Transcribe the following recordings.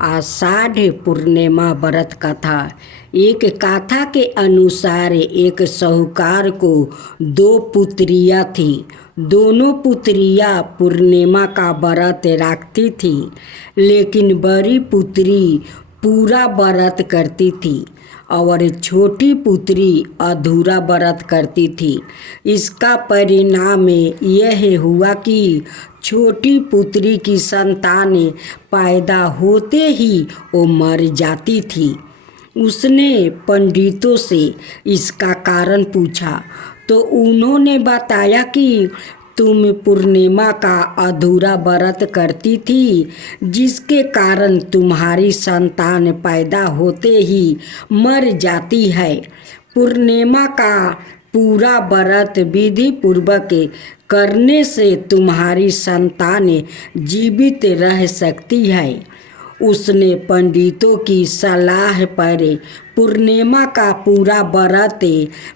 आषाढ़ पूर्णिमा व्रत कथा। एक कथा के अनुसार एक साहूकार को दो पुत्रियां थी। दोनों पुत्रियां पूर्णिमा का व्रत रखती थी, लेकिन बड़ी पुत्री पूरा व्रत करती थी और छोटी पुत्री अधूरा व्रत करती थी। इसका परिणाम यह हुआ कि छोटी पुत्री की संतान पैदा होते ही वो मर जाती थी। उसने पंडितों से इसका कारण पूछा तो उन्होंने बताया कि तुम पूर्णिमा का अधूरा व्रत करती थी, जिसके कारण तुम्हारी संतान पैदा होते ही मर जाती है। पूर्णिमा का पूरा व्रत विधि पूर्वक करने से तुम्हारी संतान जीवित रह सकती है। उसने पंडितों की सलाह पर पूर्णिमा का पूरा व्रत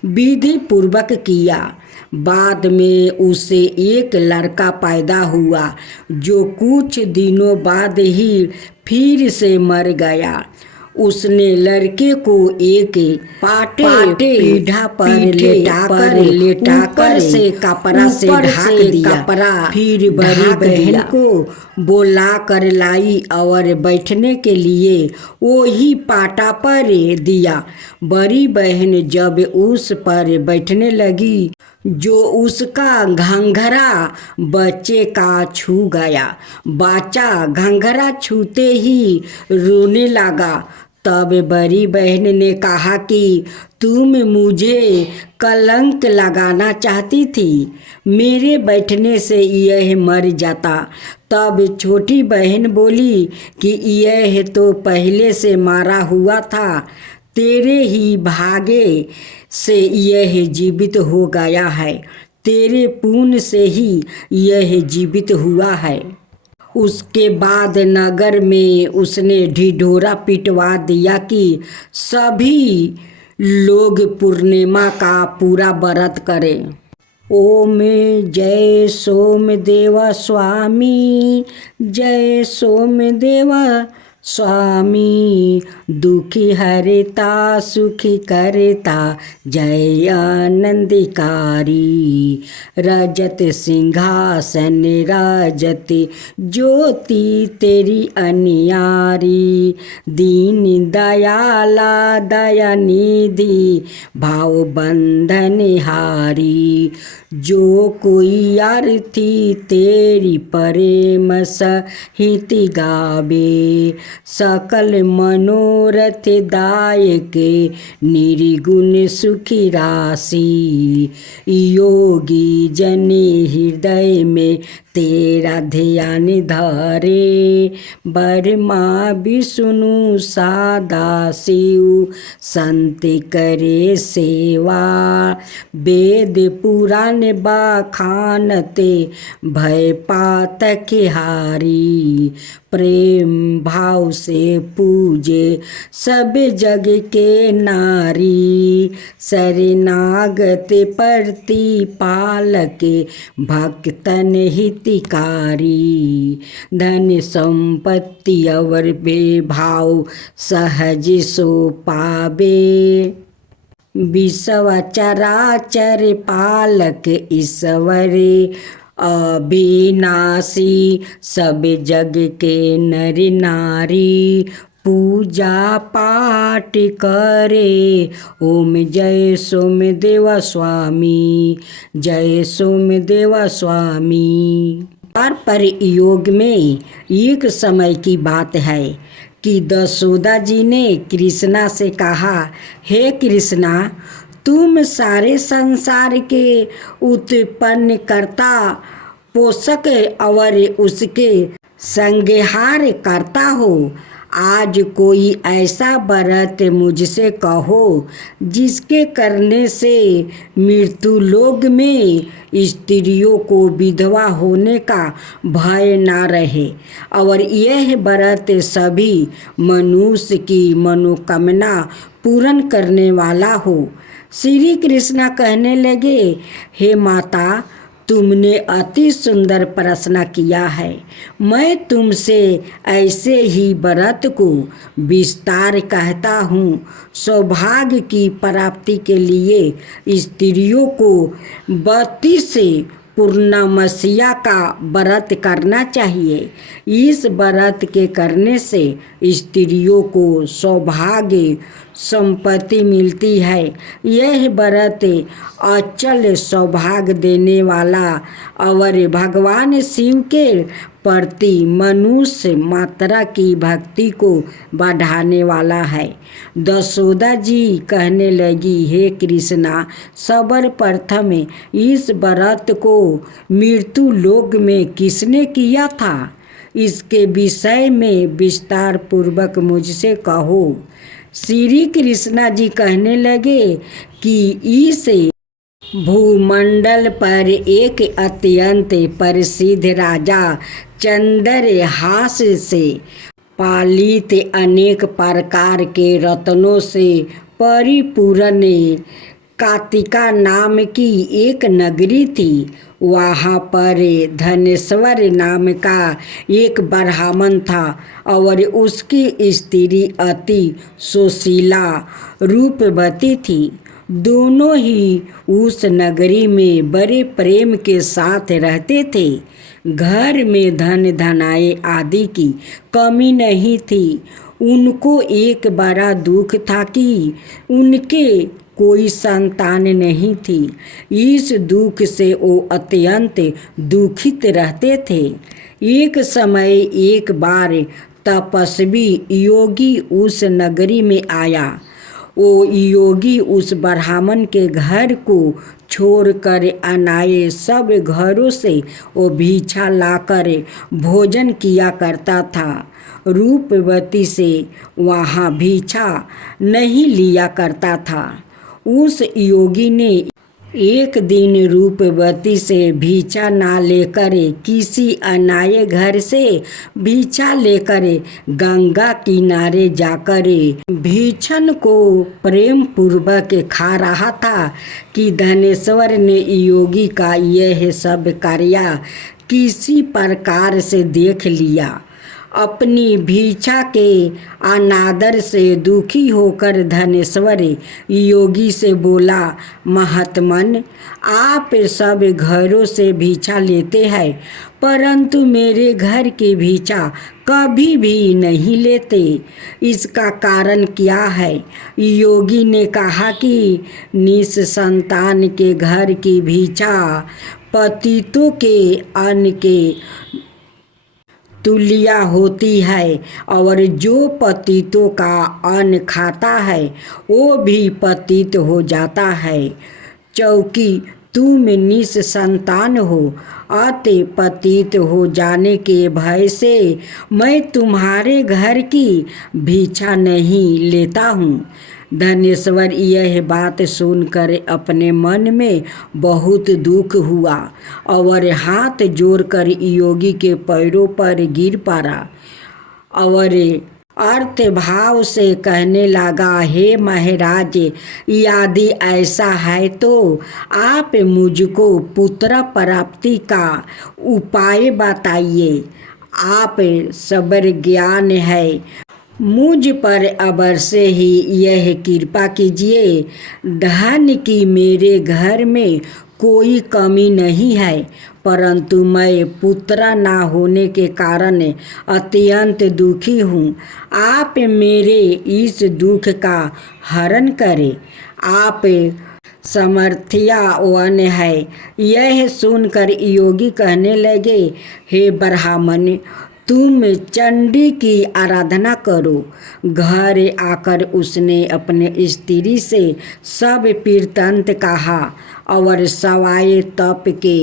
विधि पूर्वक किया। बाद में उसे एक लड़का पैदा हुआ, जो कुछ दिनों बाद ही फिर से मर गया। उसने लड़के को एक पाटे पीढ़ा पर लेटाकर से कपड़ा से ढक दिया। फिर बड़ी बहन को बोला कर लाई और बैठने के लिए वही पाटा पर दिया। बड़ी बहन जब उस पर बैठने लगी, जो उसका घंघरा बच्चे का छू गया। बच्चा घंघरा छूते ही रोने लगा। तब बड़ी बहन ने कहा कि तुम मुझे कलंक लगाना चाहती थी, मेरे बैठने से यह मर जाता। तब छोटी बहन बोली कि यह तो पहले से मारा हुआ था, तेरे ही भाग्य से यह जीवित हो गया है, तेरे पुण्य से ही यह जीवित हुआ है। उसके बाद नगर में उसने ढिढोरा पिटवा दिया कि सभी लोग पूर्णिमा का पूरा व्रत करें। ओम जय सोमदेवा स्वामी, जय सोमदेवा स्वामी, दुखी हरता सुखी करता, जय आनंदकारी। रजत सिंहासन राजत ज्योति तेरी अनियारी, दीन दयाला दया निधि भाव बंधन हारी। जो कोई आरती तेरी प्रेम सहित गावे, सकल मनोरथ दायक निर्गुण सुखी राशि। योगी जन हृदय में तेरा ध्यान धरे, ब्रह्मा विष्णु सदा शिव संत करे सेवा। वेद पुराण बखानते भय पातक हारी, प्रेम भाव से पूजे सब जग के नारी। शरणागत प्रतिपालक भक्तन हितकारी, धन संपत्ति और बेभाव सहज सो पावे। विश्व चराचर पालक ईश्वर अविनाशी, सब जग के नर नारी पूजा पाठ करे। ओम जय सोमदेवा स्वामी, जय सोमदेवा स्वामी। पर योग में एक समय की बात है कि यशोदा जी ने कृष्णा से कहा, हे कृष्णा, तुम सारे संसार के उत्पन्न करता, पोषक और उसके संहार करता हो। आज कोई ऐसा व्रत मुझसे कहो जिसके करने से मृत्यु लोक में स्त्रियों को विधवा होने का भय ना रहे, और यह व्रत सभी मनुष्य की मनोकामना पूर्ण करने वाला हो। श्री कृष्ण कहने लगे, हे माता, तुमने अति सुंदर प्रश्न किया है। मैं तुमसे ऐसे ही व्रत को विस्तार कहता हूँ। सौभाग्य की प्राप्ति के लिए स्त्रियों को 32 पूर्णमसिया का व्रत करना चाहिए। इस व्रत के करने से स्त्रियों को सौभाग्य संपत्ति मिलती है। यह व्रत अचल सौभाग्य देने वाला और भगवान शिव के प्रति मनुष्य मात्रा की भक्ति को बढ़ाने वाला है। दशोदा जी कहने लगी, हे कृष्णा, सर्वप्रथम इस व्रत को मृत्यु लोक में किसने किया था? इसके विषय में विस्तार पूर्वक मुझसे कहो। श्री कृष्णा जी कहने लगे कि इस भूमंडल पर एक अत्यंत प्रसिद्ध राजा चंद्रहास से पालित अनेक प्रकार के रत्नों से परिपूर्ण कातिका नाम की एक नगरी थी। वहाँ पर धनेश्वर नाम का एक ब्राह्मण था और उसकी स्त्री अति सुशीला रूपवती थी। दोनों ही उस नगरी में बड़े प्रेम के साथ रहते थे। घर में धन धनाए आदि की कमी नहीं थी। उनको एक बड़ा दुख था कि उनके कोई संतान नहीं थी। इस दुख से वो अत्यंत दुखित रहते थे। एक समय एक बार तपस्वी योगी उस नगरी में आया। वो योगी उस ब्राह्मण के घर को छोड़कर अनाए सब घरों से वो भिक्षा लाकर भोजन किया करता था। रूपवती से वहाँ भिक्षा नहीं लिया करता था। उस योगी ने एक दिन रूपवती से भिक्षा ना लेकर किसी अनाए घर से भिक्षा लेकर गंगा किनारे जाकर भिक्षण को प्रेम पूर्वक खा रहा था कि धनेश्वर ने योगी का यह सब कार्य किसी प्रकार से देख लिया। अपनी भिक्षा के अनादर से दुखी होकर धनेश्वर योगी से बोला, महात्मन, आप सब घरों से भिक्षा लेते हैं परंतु मेरे घर की भिक्षा कभी भी नहीं लेते। इसका कारण क्या है? योगी ने कहा कि निसंतान के घर की भिक्षा पतितों के अन्न के तुल्य होती है और जो पतितों का अन्न खाता है वो भी पतित हो जाता है। चूँकि तुम निसंतान हो, अतः पतित हो जाने के भय से मैं तुम्हारे घर की भिक्षा नहीं लेता हूँ। धनेश्वर यह बात सुनकर अपने मन में बहुत दुख हुआ और हाथ जोड़कर योगी के पैरों पर गिर पड़ा और अर्थ भाव से कहने लगा, हे महाराज, यदि ऐसा है तो आप मुझको पुत्र प्राप्ति का उपाय बताइए। आप सबर ज्ञान है, मुझ पर अवश्य ही यह कृपा कीजिए। धन की मेरे घर में कोई कमी नहीं है परंतु मैं पुत्र ना होने के कारण अत्यंत दुखी हूँ। आप मेरे इस दुख का हरण करें। आप समर्थ्यवान है। यह सुनकर योगी कहने लगे, हे ब्राह्मण, तुम चंडी की आराधना करो। घर आकर उसने अपने स्त्री से सब वृत्तांत कहा और सवाए तप के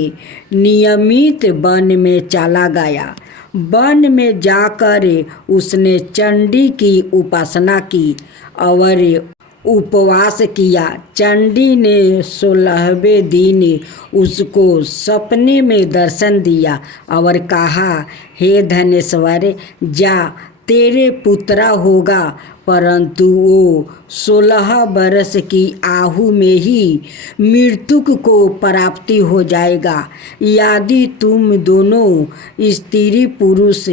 नियमित वन में चला गया। वन में जाकर उसने चंडी की उपासना की और उपवास किया। चंडी ने 16वें दिन उसको सपने में दर्शन दिया और कहा, हे धनेश्वर, जा तेरे पुत्रा होगा, परंतु वो 16 बरस की आहु में ही मृत्यु को प्राप्ति हो जाएगा। यदि तुम दोनों स्त्री पुरुष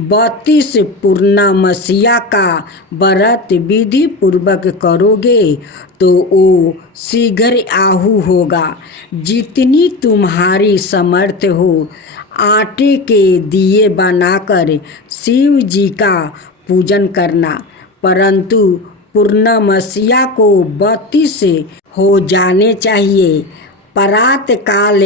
32 पूर्णमसिया का व्रत विधि पूर्वक करोगे तो वो शीघ्र आहु होगा। जितनी तुम्हारी समर्थ हो आटे के दिए बनाकर शिव जी का पूजन करना, परंतु पूर्णमसिया को 32 हो जाने चाहिए। प्रात काल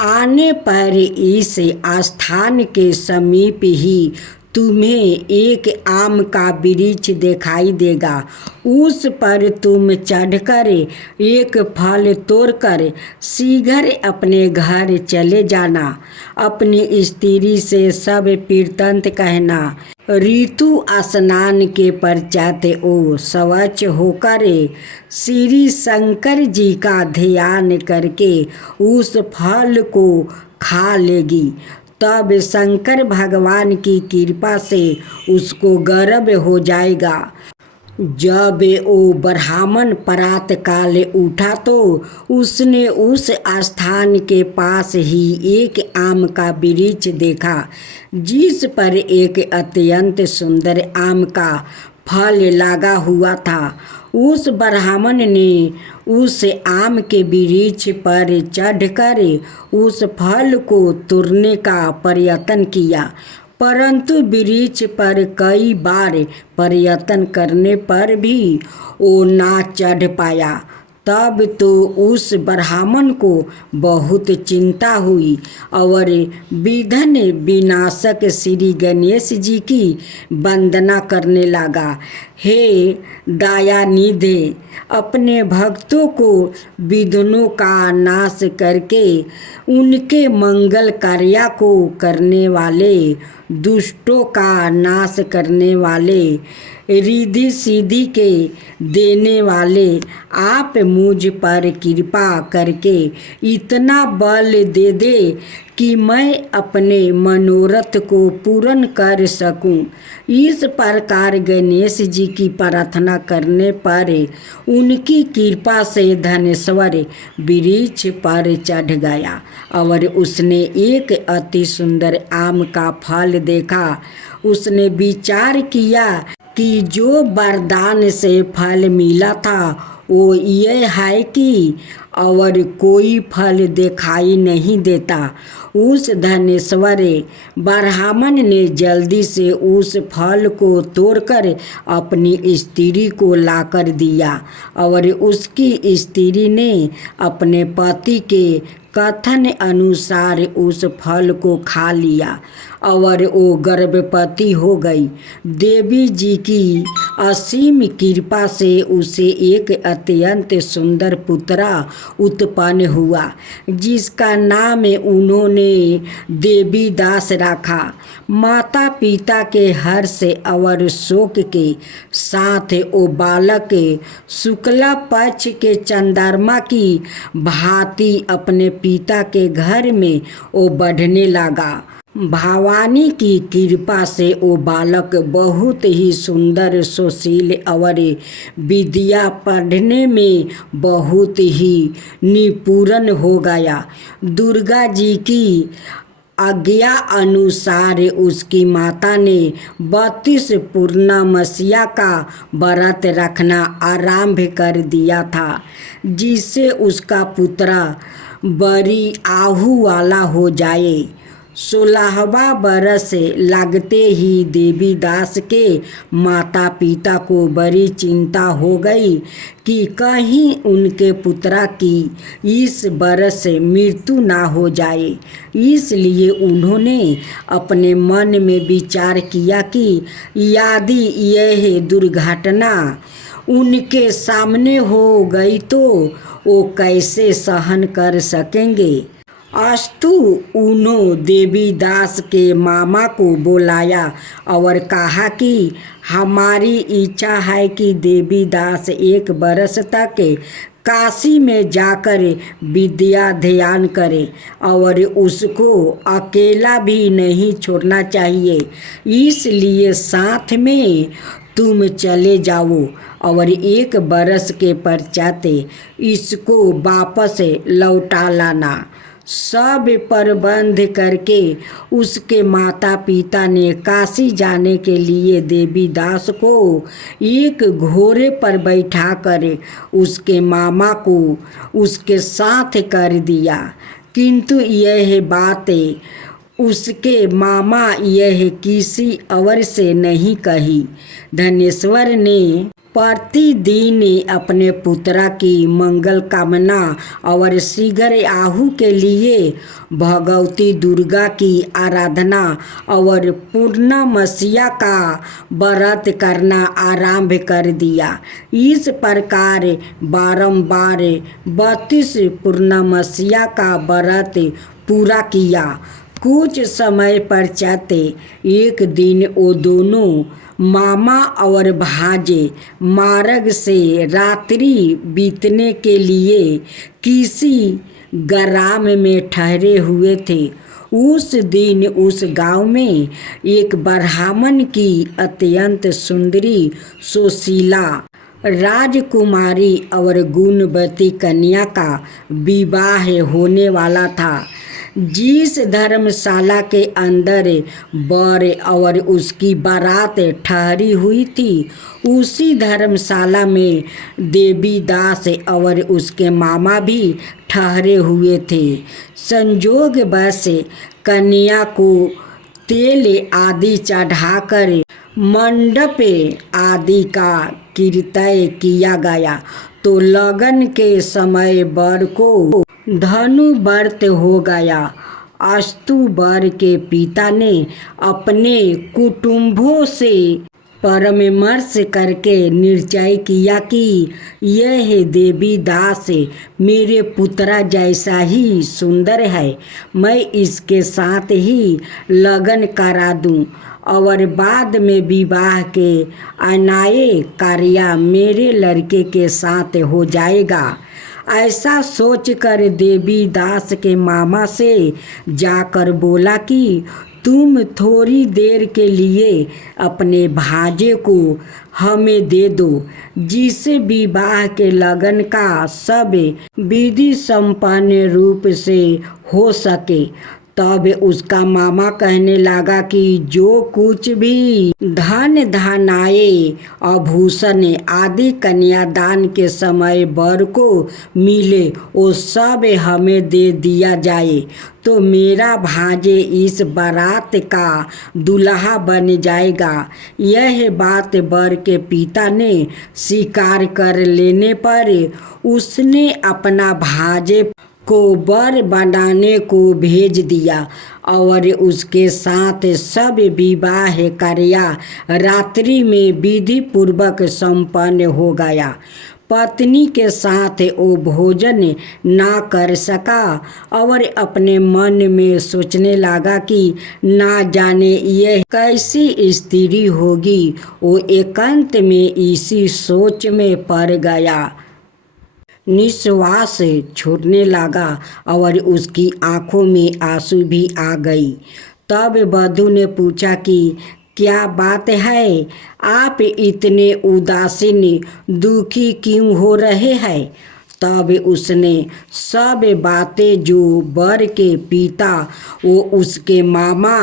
आने पर इस स्थान के समीप ही तुम्हें एक आम का वृक्ष दिखाई देगा। उस पर तुम चढ़कर एक फल तोड़कर शीघ्र अपने घर चले जाना। अपनी स्त्री से सब वृत्तांत कहना। ऋतु स्नान के पश्चात वो स्वच्छ होकर श्री शंकर जी का ध्यान करके उस फल को खा लेगी। तब शंकर भगवान की कृपा से उसको गर्भ हो जाएगा। जब वो ब्राह्मण प्रात काल उठा तो उसने उस स्थान के पास ही एक आम का वृक्ष देखा, जिस पर एक अत्यंत सुंदर आम का फल लगा हुआ था। उस ब्राह्मण ने उस आम के वृक्ष पर चढ़कर उस फल को तोड़ने का प्रयत्न किया, परंतु वृक्ष पर कई बार प्रयत्न करने पर भी वो ना चढ़ पाया। तब तो उस ब्राह्मण को बहुत चिंता हुई और विघ्न विनाशक श्री गणेश जी की वंदना करने लगा। हे दयानिधे, अपने भक्तों को विघ्नों का नाश करके उनके मंगल कार्य को करने वाले, दुष्टों का नाश करने वाले, रिद्धि सिद्धि के देने वाले, आप मुझ पर कृपा करके इतना बल दे दे कि मैं अपने मनोरथ को पूर्ण कर सकूं। इस प्रकार गणेश जी की प्रार्थना करने पर उनकी कृपा से धनेश्वर वृक्ष पर चढ़ गया और उसने एक अति सुंदर आम का फल देखा। उसने विचार किया कि जो वरदान से फल मिला था वो ये है कि और कोई फल दिखाई नहीं देता। उस धनेश्वर ब्राह्मण ने जल्दी से उस फल को तोड़कर अपनी स्त्री को लाकर दिया और उसकी स्त्री ने अपने पति के कथन अनुसार उस फल को खा लिया और वो गर्भवती हो गई। देवी जी की असीम कृपा से उसे एक अत्यंत सुंदर पुत्रा उत्पन्न हुआ, जिसका नाम उन्होंने देवी दास रखा। माता पिता के हर्ष और शोक के साथ वो बालक शुक्ला पक्ष के चंद्रमा की भांति अपने पिता के घर में वो बढ़ने लगा। भवानी की कृपा से वो बालक बहुत ही सुंदर, सुशील और विद्या पढ़ने में बहुत ही निपुण हो गया। दुर्गा जी की आज्ञा अनुसार उसकी माता ने 32 पूर्णमसिया का व्रत रखना आरंभ कर दिया था, जिससे उसका पुत्र बड़ी आहु वाला हो जाए। 16वां बरस लगते ही देवी दास के माता पिता को बड़ी चिंता हो गई कि कहीं उनके पुत्रा की इस बरस मृत्यु ना हो जाए। इसलिए उन्होंने अपने मन में विचार किया कि यदि यह दुर्घटना उनके सामने हो गई तो वो कैसे सहन कर सकेंगे। अस्तु, उन्होंने देवी दास के मामा को बुलाया और कहा कि हमारी इच्छा है कि देवी दास 1 बरस तक काशी में जाकर विद्या ध्यान करे और उसको अकेला भी नहीं छोड़ना चाहिए। इसलिए साथ में तुम चले जाओ और 1 बरस के पश्चात इसको वापस लौटा लाना। सब प्रबंध करके उसके माता पिता ने काशी जाने के लिए देवीदास को एक घोड़े पर बैठाकर उसके मामा को उसके साथ कर दिया। किंतु यह बात उसके मामा यह किसी और से नहीं कही। धनेश्वर ने प्रतिदिन अपने पुत्रा की मंगल कामना और शीघ्र आहू के लिए भगवती दुर्गा की आराधना और पूर्णमसिया का व्रत करना आरंभ कर दिया। इस प्रकार बारंबार 32 पूर्णमसिया का व्रत पूरा किया। कुछ समय पश्चात एक दिन वो दोनों मामा और भांजे मार्ग से रात्रि बीतने के लिए किसी ग्राम में ठहरे हुए थे। उस दिन उस गांव में एक ब्राह्मण की अत्यंत सुंदरी सुशीला राजकुमारी और गुणवती कन्या का विवाह होने वाला था। जिस धर्मशाला के अंदर वर और उसकी बारात ठहरी हुई थी, उसी धर्मशाला में देवीदास और उसके मामा भी ठहरे हुए थे। संयोगवश कन्या को तेल आदि चढ़ाकर मंडप आदि का कीर्तन किया गया तो लगन के समय वर को धनु व्रत हो गया। अस्तु वर के पिता ने अपने कुटुंबों से परामर्श करके निश्चय किया कि यह देवीदास मेरे पुत्रा जैसा ही सुंदर है, मैं इसके साथ ही लगन करा दूं और बाद में विवाह के अन्याय कार्य मेरे लड़के के साथ हो जाएगा। ऐसा सोचकर देवीदास के मामा से जाकर बोला कि तुम थोड़ी देर के लिए अपने भांजे को हमें दे दो, जिससे विवाह के लगन का सब विधि संपन्न रूप से हो सके। तब उसका मामा कहने लगा कि जो कुछ भी धन धानाए आभूषण आदि कन्यादान के समय वर को मिले वो सब हमें दे दिया जाए तो मेरा भांजे इस बारात का दूल्हा बन जाएगा। यह बात वर के पिता ने स्वीकार कर लेने पर उसने अपना भांजे को वर बनाने को भेज दिया और उसके साथ सब विवाह कार्य रात्रि में विधि पूर्वक संपन्न हो गया। पत्नी के साथ वो भोजन ना कर सका और अपने मन में सोचने लगा कि ना जाने यह कैसी स्त्री होगी। वो एकांत में इसी सोच में पड़ गया। निश्वास छोड़ने लगा और उसकी आंखों में आंसू भी आ गई। तब वधू ने पूछा कि क्या बात है, आप इतने उदासीन दुखी क्यों हो रहे हैं। तब उसने सब बातें जो वर के पिता वो उसके मामा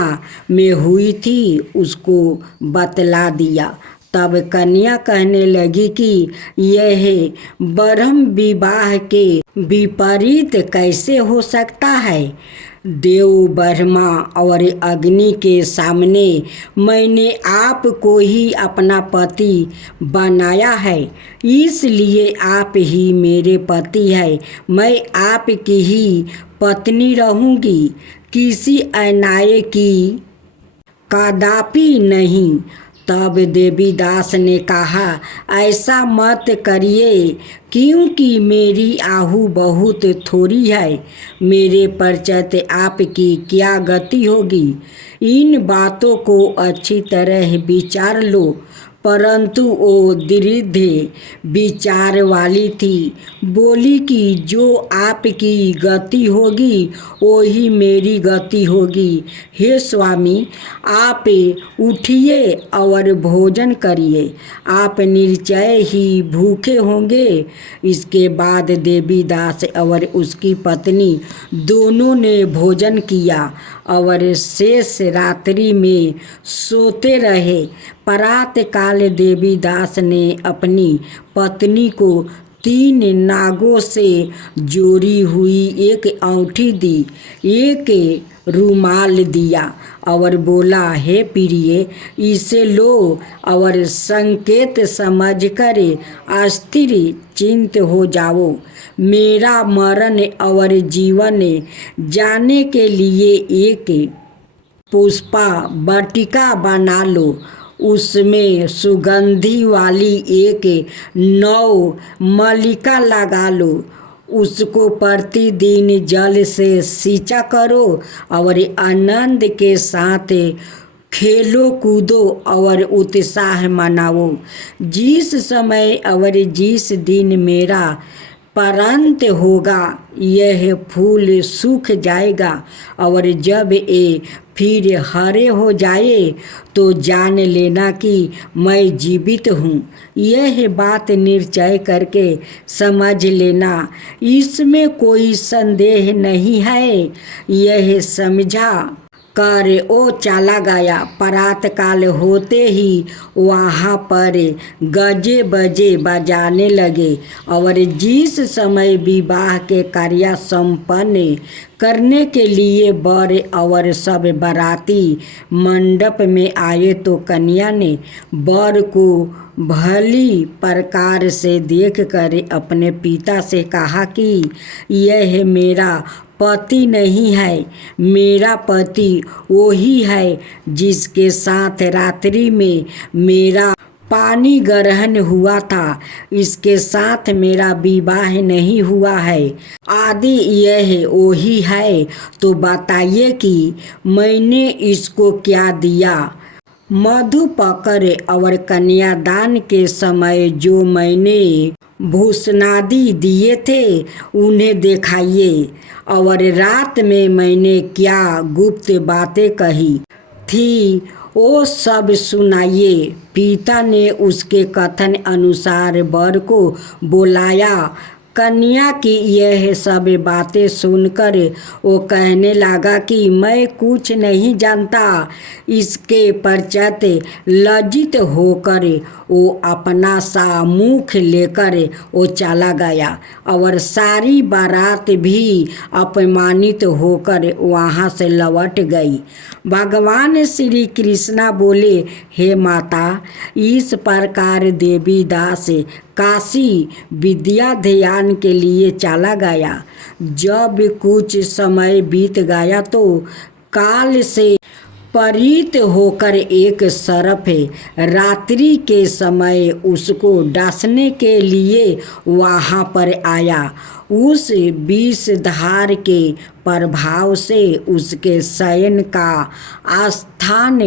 में हुई थी उसको बतला दिया। तब कन्या कहने लगी कि यह ब्रह्म विवाह के विपरीत कैसे हो सकता है। देव ब्रह्मा और अग्नि के सामने मैंने आपको ही अपना पति बनाया है, इसलिए आप ही मेरे पति हैं। मैं आपकी ही पत्नी रहूंगी, किसी अन्याय की कदापि नहीं। तब देवीदास ने कहा, ऐसा मत करिए, क्योंकि मेरी आहू बहुत थोड़ी है। मेरे पश्चात आपकी क्या गति होगी। इन बातों को अच्छी तरह विचार लो। परंतु वो दृढ़ विचार वाली थी। बोली कि जो आपकी गति होगी वही मेरी गति होगी। हे स्वामी, आप उठिए और भोजन करिए, आप निश्चय ही भूखे होंगे। इसके बाद देवीदास और उसकी पत्नी दोनों ने भोजन किया और शेष रात्रि में सोते रहे। प्रात काल देवीदास ने अपनी पत्नी को 3 नागों से जोड़ी हुई एक औंठी दी, एक रुमाल दिया और बोला, हे प्रिय, इसे लो और संकेत समझकर अस्थिर चिंत हो जाओ। मेरा मरण और जीवन जाने के लिए एक पुष्पा वाटिका बना लो, उसमें सुगंधि वाली एक 9 मल्लिका लगा लो, उसको प्रतिदिन जल से सींचा करो और आनंद के साथ खेलो कूदो और उत्साह मनाओ। जिस समय और जिस दिन मेरा परांत होगा यह फूल सूख जाएगा और जब ये फिर हरे हो जाए तो जान लेना कि मैं जीवित हूँ। यह बात निश्चय करके समझ लेना, इसमें कोई संदेह नहीं है। यह समझा कर वो चला गया। प्रात काल होते ही वहाँ पर गजे बजे बजाने लगे और जिस समय विवाह के कार्य संपन्न करने के लिए वर और सब बाराती मंडप में आए तो कन्या ने वर को भली प्रकार से देखकर अपने पिता से कहा कि यह मेरा पति नहीं है, मेरा पति वही है जिसके साथ रात्रि में मेरा पानी ग्रहण हुआ था, इसके साथ मेरा विवाह नहीं हुआ है। आदि यह वही है, तो बताइए कि मैंने इसको क्या दिया। मधु पकड़ और कन्यादान के समय जो मैंने भूषणादि दिए थे उन्हें दिखाइए, और रात में मैंने क्या गुप्त बातें कही थी वो सब सुनाइए। पिता ने उसके कथन अनुसार वर को बुलाया। कन्या की यह सब बातें सुनकर वो कहने लगा कि मैं कुछ नहीं जानता। इसके पश्चात लज्जित होकर वो अपना सा मुख लेकर वो चला गया और सारी बारात भी अपमानित होकर वहाँ से लौट गई। भगवान श्री कृष्णा बोले, हे माता, इस प्रकार देवीदास काशी विद्याध्ययन के लिए चला गया। जब कुछ समय बीत गया तो काल से परीत होकर एक सर्प रात्रि के समय उसको डांसने के लिए वहाँ पर आया। उस विषधार के प्रभाव से उसके शयन का स्थान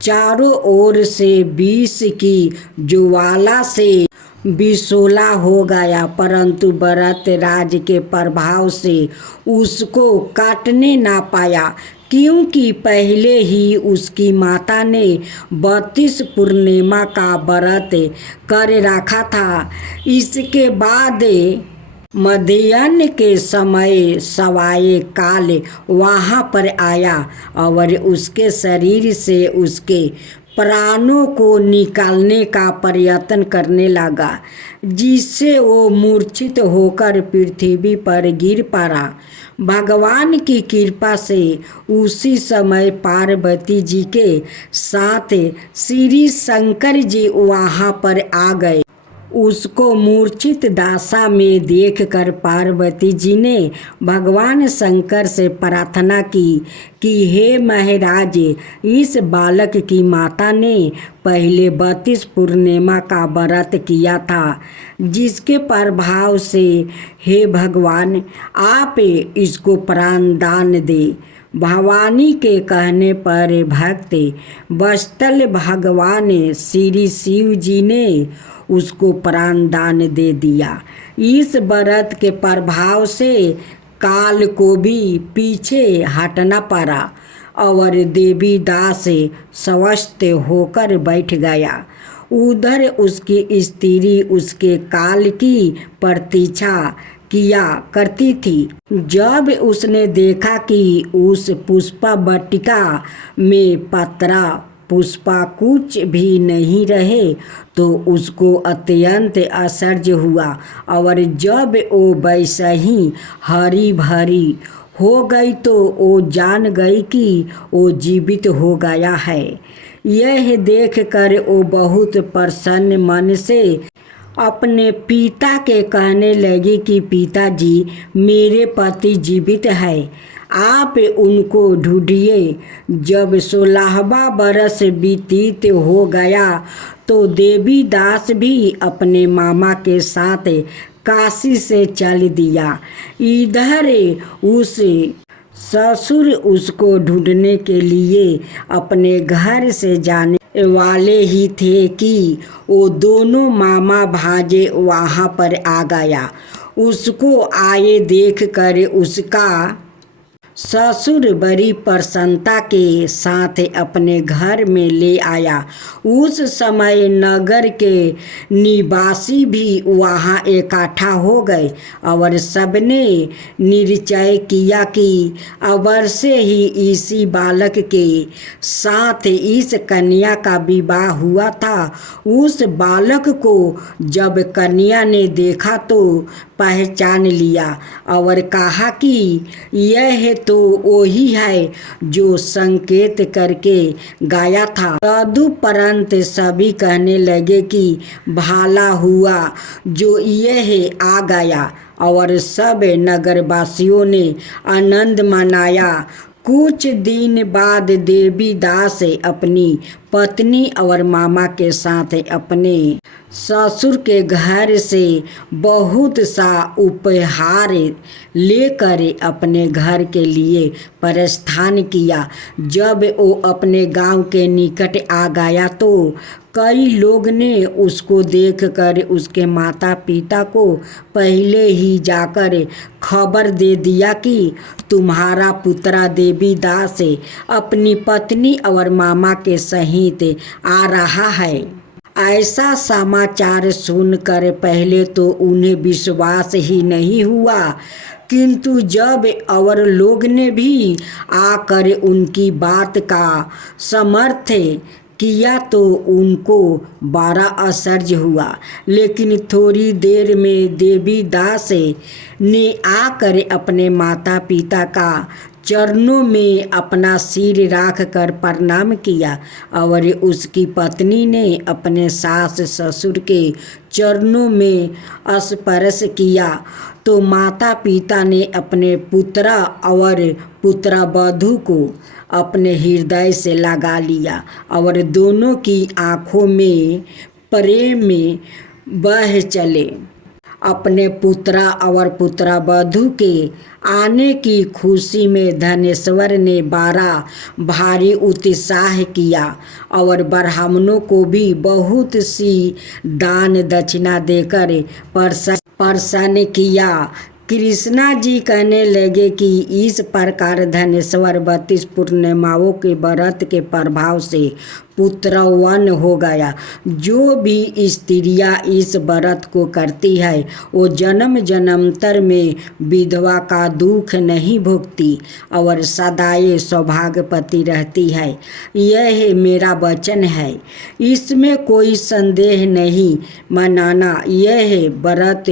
चारों ओर से विष की ज्वाला से विशोला हो गया, परंतु भरत राज के प्रभाव से उसको काटने ना पाया, क्योंकि पहले ही उसकी माता ने 32 पूर्णिमा का व्रत कर रखा था। इसके बाद मध्याह्न के समय सवाए काल वहाँ पर आया और उसके शरीर से उसके प्राणों को निकालने का प्रयत्न करने लगा, जिससे वो मूर्छित होकर पृथ्वी पर गिर पड़ा। भगवान की कृपा से उसी समय पार्वती जी के साथ श्री शंकर जी वहाँ पर आ गए। उसको मूर्छित दशा में देखकर पार्वती जी ने भगवान शंकर से प्रार्थना की कि हे महाराज, इस बालक की माता ने पहले 32 पूर्णिमा का व्रत किया था, जिसके प्रभाव से हे भगवान आप इसको प्राण दान दे। भवानी के कहने पर भक्त वत्सल भगवान श्री शिव जी ने उसको प्राण दान दे दिया। इस व्रत के प्रभाव से काल को भी पीछे हटना पड़ा और देवी दास स्वस्थ होकर बैठ गया। उधर उसकी स्त्री उसके काल की प्रतीक्षा किया करती थी। जब उसने देखा कि उस पुष्पा वाटिका में पत्रा पुष्पा कुछ भी नहीं रहे तो उसको अत्यंत आश्चर्य हुआ और जब वो वैसा ही हरी भरी हो गई तो वो जान गई कि वो जीवित हो गया है। यह देखकर वो बहुत प्रसन्न मन से अपने पिता के कहने लगी कि पिताजी, मेरे पति जीवित है, आप उनको ढूंढिए। जब 16वां बरस व्यतीत हो गया तो देवी दास भी अपने मामा के साथ काशी से चल दिया। इधर उस ससुर उसको ढूंढने के लिए अपने घर से जाने वाले ही थे कि वो दोनों मामा भांजे वहाँ पर आ गया। उसको आए देख कर उसका ससुर बड़ी प्रसन्नता के साथ अपने घर में ले आया। उस समय नगर के निवासी भी वहाँ इकट्ठा हो गए और सबने निश्चय किया कि अवश्य ही इसी बालक के साथ इस कन्या का विवाह हुआ था। उस बालक को जब कन्या ने देखा तो पहचान लिया और कहा कि यह तो वही है जो संकेत करके गाया था। तदुपरांत सभी कहने लगे कि भला हुआ जो यह आ गया और सब नगरवासियों ने आनंद मनाया। कुछ दिन बाद देवी दास अपनी पत्नी और मामा के साथ अपने ससुर के घर से बहुत सा उपहार लेकर अपने घर के लिए प्रस्थान किया। जब वो अपने गांव के निकट आ गया तो कई लोग ने उसको देखकर उसके माता पिता को पहले ही जाकर खबर दे दिया कि तुम्हारा पुत्र देवी दास अपनी पत्नी और मामा के सहित आ रहा है। ऐसा समाचार सुनकर पहले तो उन्हें विश्वास ही नहीं हुआ, किंतु जब और लोग ने भी आकर उनकी बात का समर्थन किया तो उनको बड़ा आश्चर्य हुआ। लेकिन थोड़ी देर में देवी दास ने आकर अपने माता पिता का चरणों में अपना सिर रख कर प्रणाम किया और उसकी पत्नी ने अपने सास ससुर के चरणों में स्पर्श किया तो माता पिता ने अपने पुत्र और पुत्रवधू को अपने हृदय से लगा लिया और दोनों की आँखों में प्रेम में बह चले। अपने पुत्र और पुत्रवधू के आने की खुशी में धनेश्वर ने बड़ा भारी उत्साह किया और ब्राह्मणों को भी बहुत सी दान दक्षिणा देकर प्रसन्न किया। कृष्णा जी कहने लगे कि इस प्रकार धनेश्वर 32 पूर्णिमाओं के व्रत के प्रभाव से पुत्रवान हो गया। जो भी स्त्रियां इस व्रत को करती है वो जन्म जन्मांतर में विधवा का दुख नहीं भोगती और सदाए सौभाग्यवती रहती है। यह मेरा वचन है, इसमें कोई संदेह नहीं। मनाना यह व्रत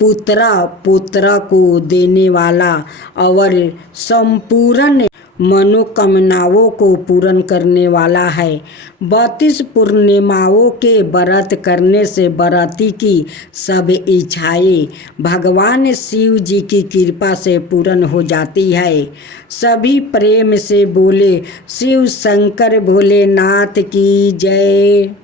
पुत्र को देने वाला और संपूर्ण मनोकामनाओं को पूर्ण करने वाला है। 32 पूर्णिमाओं के व्रत करने से व्रती की सब इच्छाएं भगवान शिव जी की कृपा से पूर्ण हो जाती है। सभी प्रेम से बोले शिव शंकर भोलेनाथ की जय।